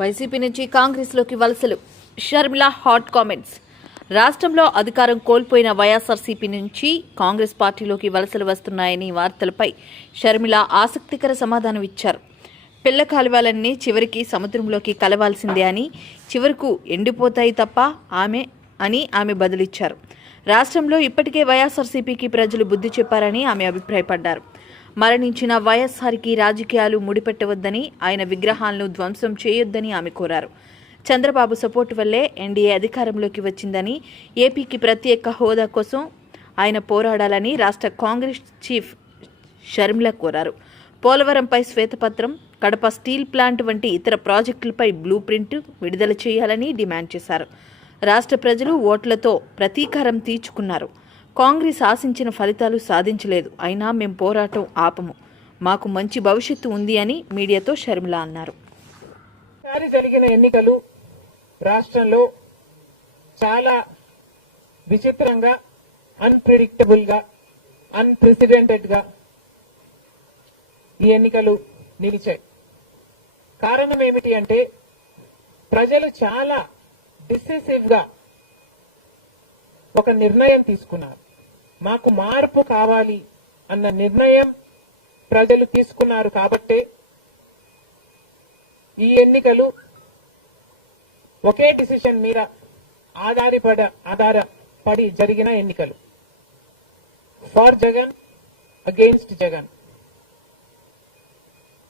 YCP నుంచి కాంగ్రెస్లోకి వలసలు. Sharmila hot comments. రాష్ట్రంలో అధికారం కోల్పోయిన వైఎస్ఆర్సీపీ నుంచి కాంగ్రెస్ పార్టీలోకి వలసలు వస్తున్నాయని వార్తలపై షర్మిల ఆసక్తికర సమాధానం ఇచ్చారు. పిల్ల కాలువలన్నీ చివరికి సముద్రంలోకి కలవాల్సిందే అని చివరకు ఎండిపోతాయి తప్ప ఆమె అని ఆమె బదులిచ్చారు. రాష్ట్రంలో ఇప్పటికే వైఎస్ఆర్సీపీకి ప్రజలు బుద్ధి చెప్పారని ఆమె అభిప్రాయపడ్డారు. మరణించిన వైఎస్ఆర్కి రాజకీయాలు ముడిపెట్టవద్దని ఆయన విగ్రహాలను ధ్వంసం చేయొద్దని ఆమె కోరారు. చంద్రబాబు సపోర్టు వల్లే ఎన్డీఏ అధికారంలోకి వచ్చిందని ఏపీకి ప్రత్యేక హోదా కోసం ఆయన పోరాడాలని రాష్ట్ర కాంగ్రెస్ చీఫ్ షర్మిల కోరారు. పోలవరంపై శ్వేతపత్రం కడప స్టీల్ ప్లాంట్ వంటి ఇతర ప్రాజెక్టులపై బ్లూ ప్రింట్ విడుదల చేయాలని డిమాండ్ చేశారు. రాష్ట్ర ప్రజలు ఓట్లతో ప్రతీకారం తీర్చుకున్నారు. కాంగ్రెస్ ఆశించిన ఫలితాలు సాధించలేదు. అయినా మేం పోరాటం ఆపము. మాకు మంచి భవిష్యత్తు ఉంది అని మీడియాతో షర్మిల అన్నారు. జరిగిన ఎన్నికలు రాష్ట్రంలో చాలా విచిత్రంగా అన్ప్రిడిక్టబుల్గా అన్ప్రెసిడెంటెడ్గా ఈ ఎన్నికలు నిలిచాయి. కారణం ఏమిటి అంటే ప్రజలు చాలా డిసెసివ్గా ఒక నిర్ణయం తీసుకున్నారు. మాకు మార్పు కావాలి అన్న నిర్ణయం ప్రజలు తీసుకున్నారు కాబట్టే ఈ ఎన్నికలు ఒకే డిసిషన్ మీద ఆధారపడ ఆధారపడి జరిగిన ఎన్నికలు. ఫార్ జగన్ అగెయిన్స్ట్ జగన్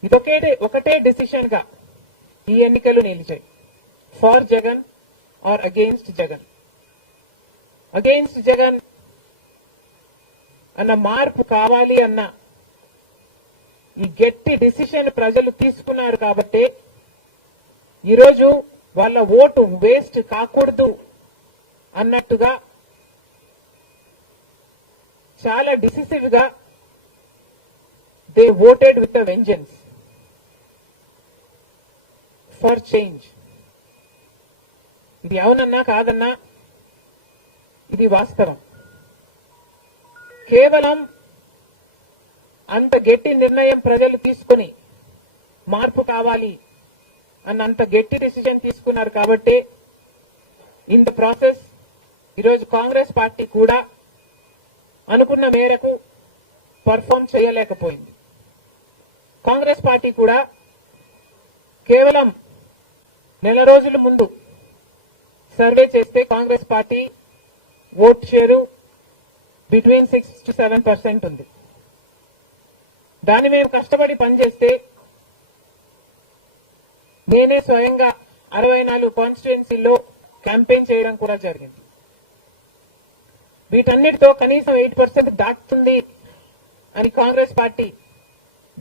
ఇదొకే ఒకటే డిసిషన్గా ఈ ఎన్నికలు నిలిచాయి. For Jagan or against Jagan against Jagan అన్న మార్పు కావాలి అన్న ఈ గట్టి డిసిషన్ ప్రజలు తీసుకున్నారు కాబట్టి ఈరోజు వాళ్ళ ఓటు వేస్ట్ కాకూడదు అన్నట్టుగా చాలా డిసిసివ్గా they voted with vengeance for change ఇది అవునన్నా కాదన్నా ఇది వాస్తవం. కేవలం అంత గట్టి నిర్ణయం ప్రజలు తీసుకుని మార్పు కావాలి అన్న అంత గట్టి డిసిజన్ తీసుకున్నారు కాబట్టి ఇంత ప్రాసెస్ ఈరోజు కాంగ్రెస్ పార్టీ కూడా అనుకున్న మేరకు పర్ఫామ్ చేయలేకపోయింది. కాంగ్రెస్ పార్టీ కూడా కేవలం నెల రోజుల ముందు సర్వే చేస్తే Congress party vote share between six to seven percent ఉంది. దాన్ని మేము కష్టపడి పనిచేస్తే నేనే స్వయంగా అరవై నాలుగు కాన్స్టిట్యున్సీల్లో క్యాంపెయిన్ చేయడం కూడా జరిగింది. వీటన్నిటితో కనీసం ఎయిట్ పర్సెంట్ దాటుతుంది అని కాంగ్రెస్ పార్టీ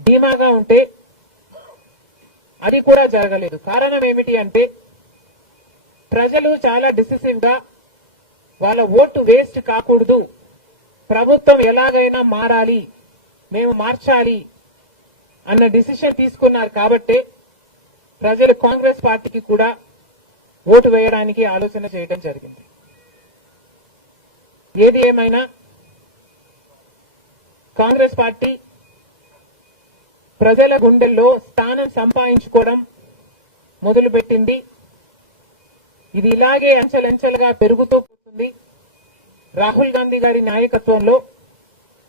ధీమాగా ఉంటే అది కూడా జరగలేదు. కారణం ఏమిటి అంటే ప్రజలు చాలా డిసిసివ్గా వాళ్ళ ఓటు వేస్ట్ కాకూడదు ప్రభుత్వం ఎలాగైనా మారాలి మేము మార్చాలి అన్న డిసిషన్ తీసుకున్నారు కాబట్టి ప్రజలు కాంగ్రెస్ పార్టీకి కూడా ఓటు వేయడానికి ఆలోచన చేయడం జరిగింది. ఏది ఏమైనా కాంగ్రెస్ పార్టీ ప్రజల గుండెల్లో స్థానం సంపాదించుకోవడం మొదలుపెట్టింది. ఇది ఇలాగే అంచెలంచెలుగా పెరుగుతూ రాహుల్ గాంధీ గారి నాయకత్వంలో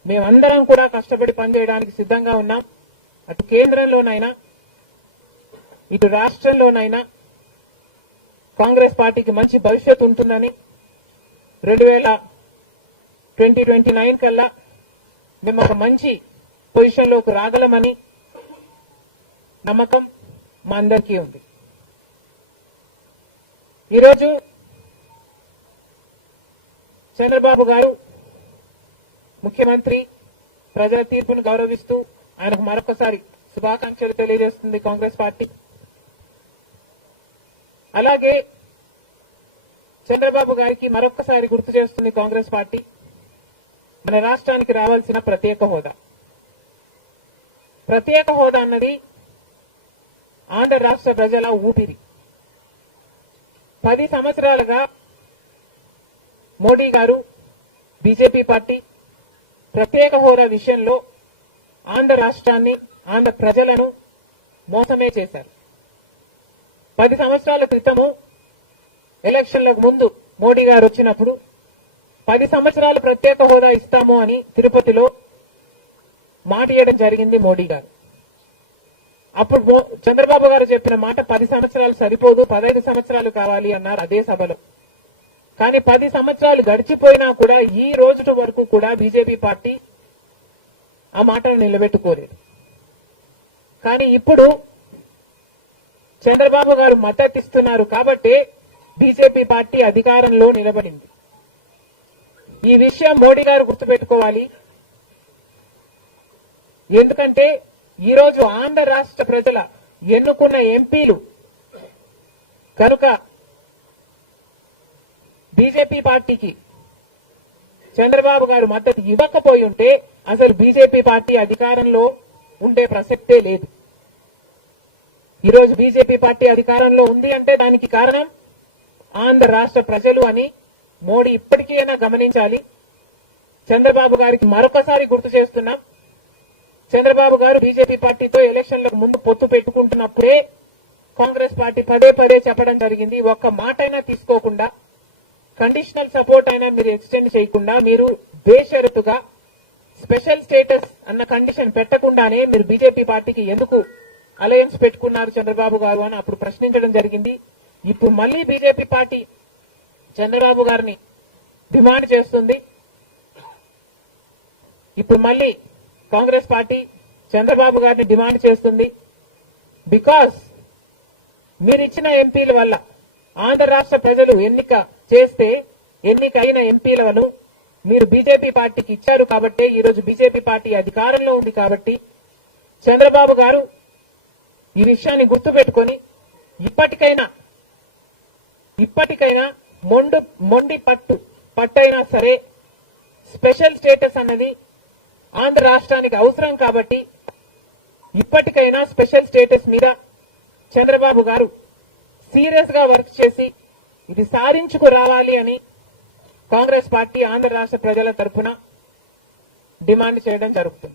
మేమందరం కూడా కష్టపడి పనిచేయడానికి సిద్ధంగా ఉన్నాం. అటు కేంద్రంలోనైనా ఇటు రాష్ట్రంలోనైనా కాంగ్రెస్ పార్టీకి మంచి భవిష్యత్తు ఉంటుందని రెండు వేల ట్వంటీ ట్వంటీ నైన్ కల్లా మేము ఒక మంచి పొజిషన్లోకి రాగలమని నమ్మకం మా అందరికీ ఉంది. ఈరోజు చంద్రబాబు గారు ముఖ్యమంత్రి ప్రజల తీర్పును గౌరవిస్తూ ఆయనకు మరొకసారి శుభాకాంక్షలు తెలియజేస్తుంది కాంగ్రెస్ పార్టీ. అలాగే చంద్రబాబు గారికి మరొకసారి గుర్తు చేస్తుంది కాంగ్రెస్ పార్టీ. మన రాష్ట్రానికి రావాల్సిన ప్రత్యేక హోదా. ప్రత్యేక హోదా అన్నది ఆంధ్ర రాష్ట్ర ప్రజల ఊపిరి. పది సంవత్సరాలుగా మోడీ గారు బీజేపీ పార్టీ ప్రత్యేక హోదా విషయంలో ఆంధ్ర రాష్ట్రాన్ని ఆంధ్ర ప్రజలను మోసమే చేశారు. పది సంవత్సరాల క్రితము ఎలక్షన్లకు ముందు మోడీ గారు వచ్చినప్పుడు పది సంవత్సరాలు ప్రత్యేక హోదా ఇస్తాము అని తిరుపతిలో మాట ఇవ్వడం జరిగింది మోడీ గారు. అప్పుడు చంద్రబాబు గారు చెప్పిన మాట పది సంవత్సరాలు సరిపోదు పదహైదు సంవత్సరాలు కావాలి అన్నారు అదే సభలో. కానీ పది సంవత్సరాలు గడిచిపోయినా కూడా ఈ రోజు వరకు కూడా బీజేపీ పార్టీ ఆ మాటను నిలబెట్టుకోలేదు. కానీ ఇప్పుడు చంద్రబాబు గారు మద్దతు ఇస్తున్నారు కాబట్టి బీజేపీ పార్టీ అధికారంలో నిలబడింది. ఈ విషయం మోడీ గారు గుర్తుపెట్టుకోవాలి. ఎందుకంటే ఈ రోజు ఆంధ్ర రాష్ట్ర ప్రజల ఎన్నుకున్న ఎంపీలు కనుక బీజేపీ పార్టీకి. చంద్రబాబు గారు మద్దతు ఇవ్వకపోయి ఉంటే అసలు బీజేపీ పార్టీ అధికారంలో ఉండే ప్రసక్తే లేదు. ఈ రోజు బీజేపీ పార్టీ అధికారంలో ఉంది అంటే దానికి కారణం ఆంధ్ర రాష్ట్ర ప్రజలు అని మోడీ ఇప్పటికైనా గమనించాలి. చంద్రబాబు గారికి మరొకసారి గుర్తు చేస్తున్నాం చంద్రబాబు గారు బీజేపీ పార్టీతో ఎలక్షన్లకు ముందు పొత్తు పెట్టుకుంటున్నప్పుడే కాంగ్రెస్ పార్టీ పదే పదే చెప్పడం జరిగింది. ఒక్క మాట అయినా తీసుకోకుండా కండిషనల్ సపోర్ట్ అయినా మీరు ఎక్స్టెండ్ చేయకుండా మీరు బేషరతుగా స్పెషల్ స్టేటస్ అన్న కండిషన్ పెట్టకుండానే మీరు బీజేపీ పార్టీకి ఎందుకు అలయన్స్ పెట్టుకున్నారు చంద్రబాబు గారు అని అప్పుడు ప్రశ్నించడం జరిగింది. ఇప్పుడు మళ్ళీ బీజేపీ పార్టీ చంద్రబాబు గారిని డిమాండ్ చేస్తుంది. ఇప్పుడు మళ్ళీ కాంగ్రెస్ పార్టీ చంద్రబాబు గారిని డిమాండ్ చేస్తుంది. బికాస్ మీరు ఇచ్చిన ఎంపీల వల్ల ఆంధ్ర రాష్ట్ర ప్రజలు ఎన్నిక చేస్తే ఎన్నికైన ఎంపీలను మీరు బీజేపీ పార్టీకి ఇచ్చారు కాబట్టి ఈరోజు బీజేపీ పార్టీ అధికారంలో ఉంది కాబట్టి చంద్రబాబు గారు ఈ విషయాన్ని గుర్తుపెట్టుకొని ఇప్పటికైనా ఇప్పటికైనా మొండు మొండి పట్టు పట్టైనా సరే స్పెషల్ స్టేటస్ అన్నది ఆంధ్ర రాష్ట్రానికి అవసరం కాబట్టి ఇప్పటికైనా స్పెషల్ స్టేటస్ మీద చంద్రబాబు గారు సీరియస్గా వర్క్ చేసి ఇది సాధించుకు రావాలి అని కాంగ్రెస్ పార్టీ ఆంధ్ర రాష్ట్ర ప్రజల తరఫున డిమాండ్ చేయడం జరుగుతుంది.